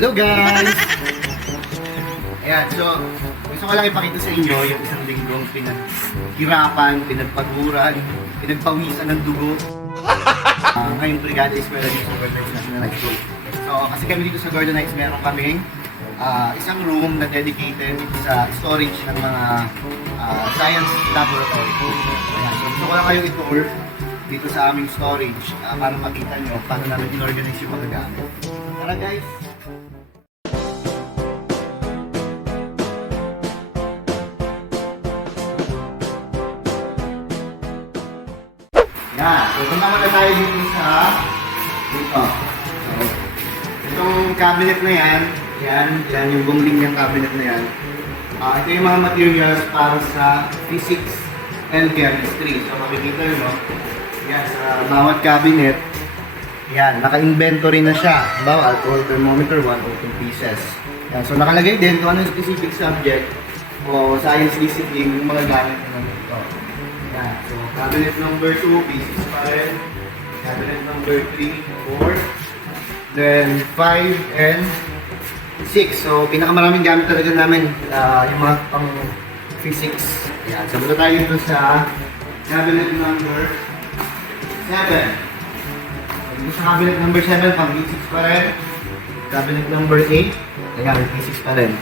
Hello guys! Ayan, so gusto ko lang ipakita sa inyo yung isang linggong pinaghirapan, pinagpaguran, pinagpawisan ng dugo. Ngayong Brigada ESKWELA dito sa Gordon Heights National High School. So kasi kami dito sa Gordon Heights meron kaming isang room na dedicated sa storage ng mga science laboratory. Ayan, so gusto ko lang kayong i-tour dito sa aming storage para makita nyo paano namin in-organize yung mga gamit. Tara guys! Yan. So, punta muna tayo dito sa dito. So, itong cabinet na yan, yan yung bungling niyang cabinet na yan. Ito yung mga materials para sa physics and chemistry. So, makikita nyo, yan, sa bawat cabinet, yan, naka-inventory na siya. Halimbawa, alcohol thermometer, 1 or 2 pieces. Yan, so, nakalagay din kung ano yung specific subject o science discipline yung mga gamit na dito. Yan, so, cabinet number 2, pieces pa rin. Cabinet number 3, 4. Then, 5 and 6. So, pinakamaraming gamit talaga namin yung mga pang physics. Yan, so, muna tayo dito sa cabinet number 7. Dito sa cabinet number 7, pang physics pa rin. Cabinet number 8, ayan, physics pa rin.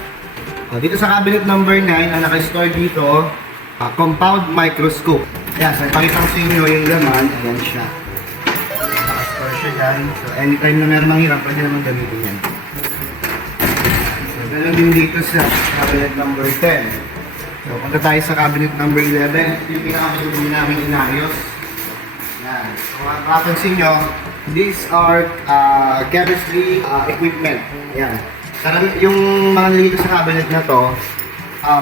Dito sa cabinet number 9, ang naka-store dito, compound microscope. Ayan, so ipakita ko sa inyo yung laman. Ayan siya. Naka-store siya dyan. So anytime na meron manghirap, pwede naman gamitin yan. So ganoon din dito sa cabinet number 10. So punta tayo sa cabinet number 11. Ito yung pinakamadugin namin inayos. Ayan. So makapansin nyo, these are chemistry equipment. Ayan. Yung mga nilito sa cabinet na to,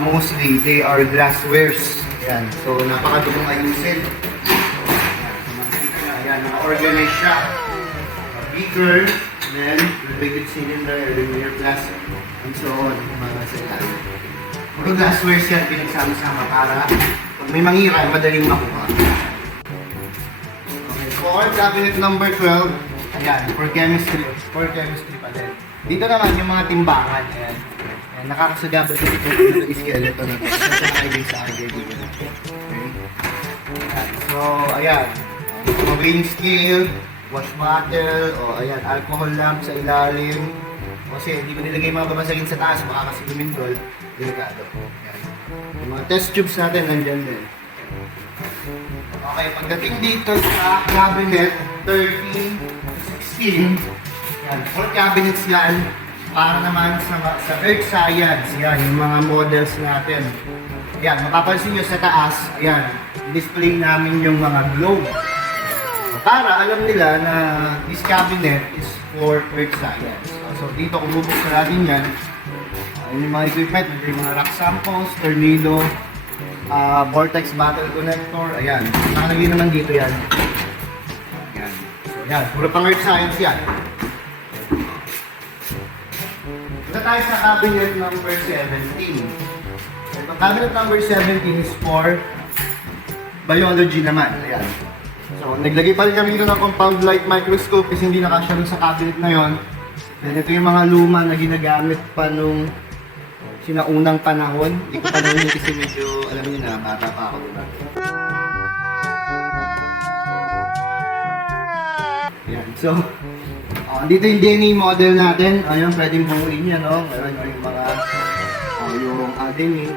mostly, they are glasswares. Ayan. So, napakadugong ayusin. Ayan, naka-organize siya. Beaker, then, repeated cylinder, linear glass, and so on. Mga sila. Mga glasswares yan, pinagsama-sama para pag may mangira, madaling makuha. Okay, for cabinet number 12, ayan, for chemistry pa din. Dito naman yung mga timbangan, ayan. Nakakasagabal dito yung skeleton na ito. Ito na kayo sa RGB. Okay. So, ayan. Mga weighing scale, wash bottle, o ayan, alcohol lamp sa ilalim. Kasi hindi ko nilagay mga babasagin sa taas, baka kasi lumindol. Delikado. Ayan. Yung mga test tubes natin, nandyan din. Okay, pagdating dito sa cabinet 13 to 16, ayan, 4 cabinets yan. Para naman sa Earth Science, yan, yung mga models natin. Yan, mapapansin nyo sa taas, yan, display namin yung mga globe. So, para alam nila na this cabinet is for Earth Science. So, dito kung bubuksan natin yan, yung mga equipment, yung mga rock samples, tornado, vortex battle connector, ayan. Nakalagay naman dito yan. Yan. So, yan, puro pang Earth Science yan. Punta tayo sa cabinet number 17. So, cabinet number 17 is for biology naman. Ayan. So, naglagay pa rin kami dito ng compound light microscope kasi hindi nakasya sa cabinet na yon. Then, ito yung mga luma na ginagamit pa nung sinaunang panahon. Hindi ko panahon yun kasi medyo, alam niyo na, bata pa ako, diba? Ayan. So, dito yung DNA model natin. Ayun, pwedeng buuin yan, no? Meron yung mga, yung adenine,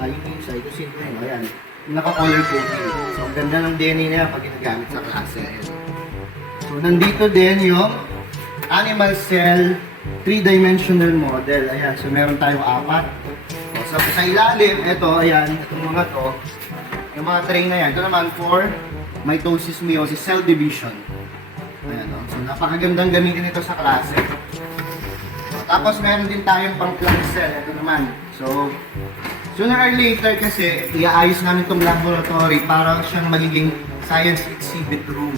thymine, cytosine, ayan. Yung naka-color coding. So, ang ganda ng DNA na yan pag ginagamit sa klase. Ayan. So, nandito din yung animal cell 3-dimensional model. Ayan, so meron tayong 4. So, sa ilalim, ito, ayan, itong mga to, yung mga tray na yan. Ito naman for mitosis, meiosis, cell division. Ayan, no? So, napakagandang gamitin ito sa klase. So, tapos, meron din tayong pang plant cell. Ito naman. So, sooner or later kasi, iaayos namin itong laboratory para siyang magiging science exhibit room.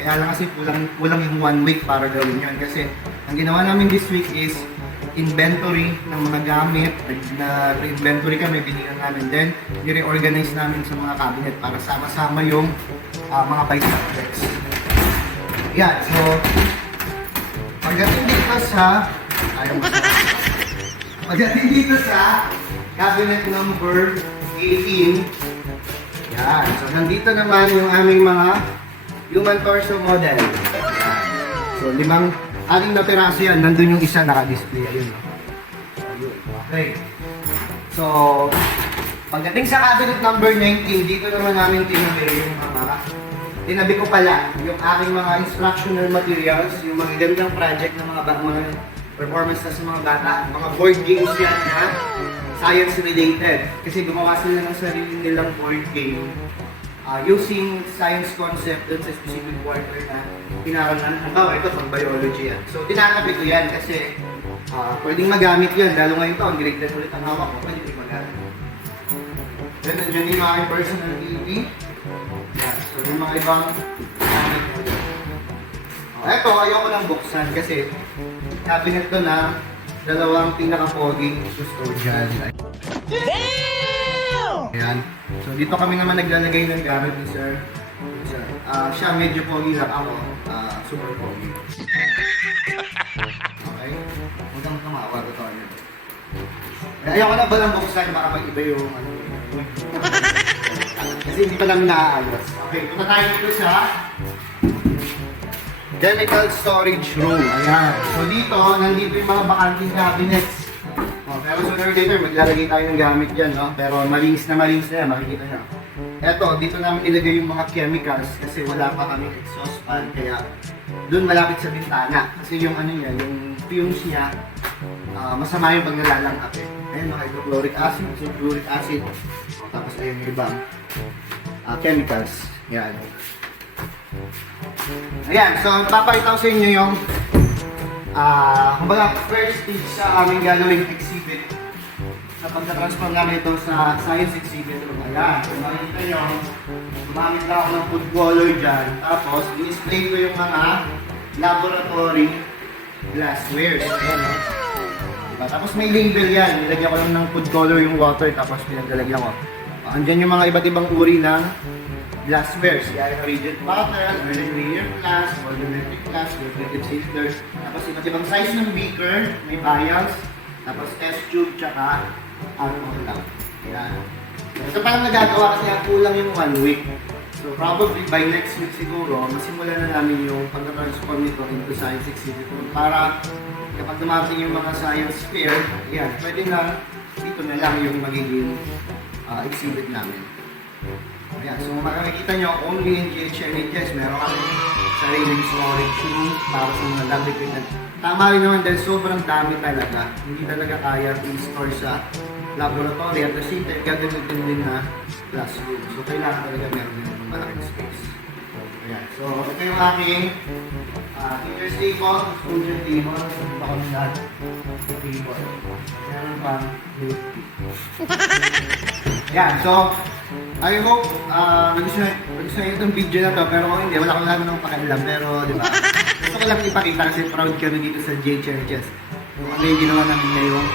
Kaya lang kasi kulang yung 1 week para gawin yun. Kasi, ang ginawa namin this week is inventory ng mga gamit. Na-inventory kami, binigyan namin. Then, i-reorganize namin sa mga cabinet para sama-sama yung mga by subjects. Ayan, so, pagdating dito sa, pagdating dito sa cabinet number 18, yan. So, nandito naman yung aming mga human torso model. Yan. So, 6 na piraso yan. Nandun yung isa naka-display. Ayun, no? Ayun. Okay. So, pagdating sa cabinet number 19, dito naman namin tinabi yung tinabi ko pala yung aking mga instructional materials, yung mga gandang project ng mga performance na sa mga bata, mga board games yan na science related. Kasi gumawa sila ng sarili nilang board game using science concept dun sa specific quarter na pinakalan. Halimbawa, ito pang biology yan. So, tinatabi ko yan kasi pwedeng magamit yan. Lalo ngayon taon, grade 10 ulit ang hawak ko, pwede magamit. Then, nandiyan yung mga personal TV. Yan. So, yung mga ibang gamit mo dyan. Ito, ayoko nang buksan kasi cabinet to na dalawang pinaka-poging custodian. Ayan. So, dito kami naman naglalagay ng gamit ni Sir. Siya medyo pogi lang ako. Super pogi. Okay? Huwag kang tumawa. Totoo yun. Ayoko na ba lang buksan? Baka mag-iba yung kasi hindi pa namin naaayos. Okay, punta tayo dito sa chemical storage room. Ayan. So dito, nandito yung mga bakanting cabinets. Pero sooner or later, maglalagay tayo ng gamit dyan, no? Pero malinis na yan, makikita nyo. Eto, dito namin ilagay yung mga chemicals kasi wala pa kami exhaust fan. Kaya doon malapit sa bintana. Kasi yung ano niya, yung fumes niya, masama yung pag nalalangap eh. Ayun, mga hydrochloric acid, sulfuric acid. Tapos ayun yung ibang chemicals. Yan. Ayan, so papakita ko sa inyo yung kumbaga first stage sa aming gagawing exhibit sa pagka-transform namin ito sa science exhibit room. Ayan, kung makikita nyo, gumamit na ako ng food color dyan. Tapos, in-display ko yung mga laboratory glasswares. Ayan, no? Diba? Tapos may label yan. Nilagyan ko lang ng food color yung water, tapos pinaglalagyan ko. Andyan yung mga iba't ibang uri ng glasswares. Kaya yung rigid bottle, early layer glass, volumetric glass, reflective sifters. Tapos iba't ibang size ng beaker, may vials, tapos test tube, tsaka alcohol lang. Yan. Ito parang nagagawa kasi kulang yung 1 week. So probably by next week siguro, masimulan na namin yung pag-transform nito into science exhibit room para kapag dumating yung mga science fair, yan, pwede na dito na lang yung magiging exhibit namin. Ayan, so makikita nyo, only in GHNHS, meron kami sariling storage room para sa mga lab equipment. Tama rin naman dahil sobrang dami talaga. Hindi talaga kaya i-store sa laboratory at the same time gagamitin din na classroom. So kailangan talaga meron din ng malaking space. Ayan, so ito yung aking teacher's table, student table, so ito kami lahat table. Meron pang yan, so I hope nagustuhan itong video na to, pero kung hindi, wala akong naman ng pakialam, pero di ba? Gusto ko lang ipakita kasi proud kami dito sa JHNHS. Kung ano yung ginawa namin ngayong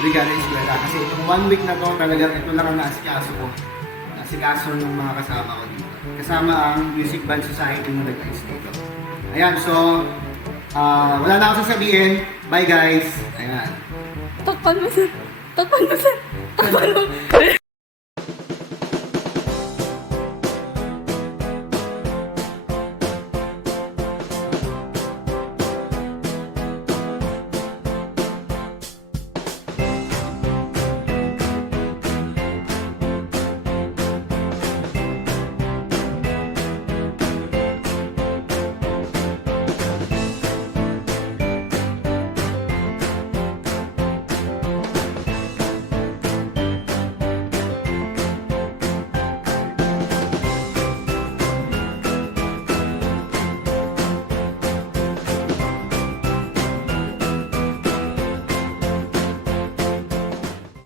BRIGADA ESKWELA. Kasi itong 1 week na to, talagang ito lang ang naasikaso ko. Naasikaso ng mga kasama ko dito. Kasama ang Music Band Society mo nag-ayos dito. Ayan, so wala na akong sasabihin. Bye guys! Ayan. Takpan mo sir! Takpan mo sir! Takpan mo!